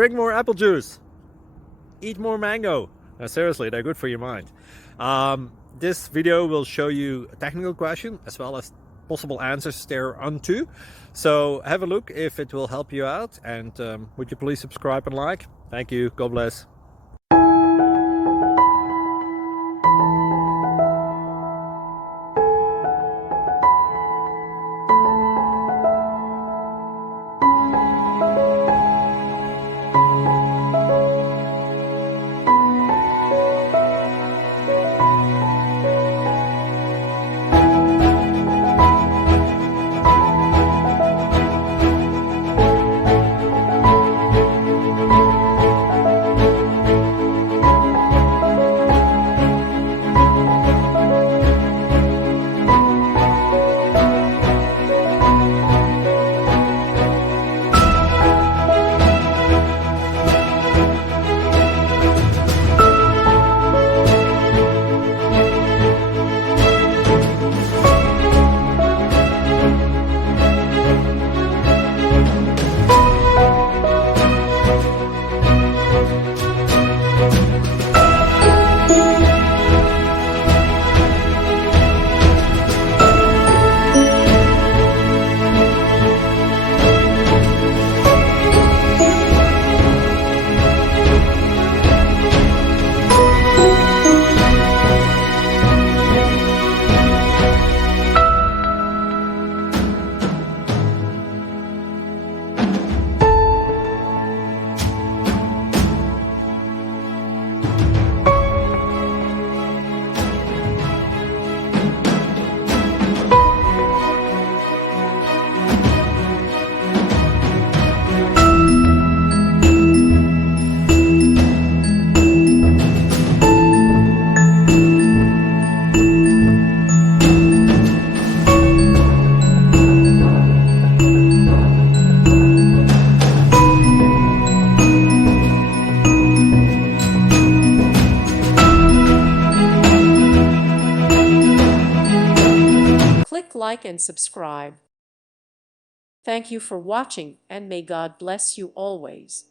drink more apple juice, eat more mango. Now, seriously, they're good for your mind. This video will show you a technical question as well as possible answers thereunto. So have a look if it will help you out, and would you please subscribe and like? Thank you. God bless. Click like and subscribe. Thank you for watching, and may God bless you always.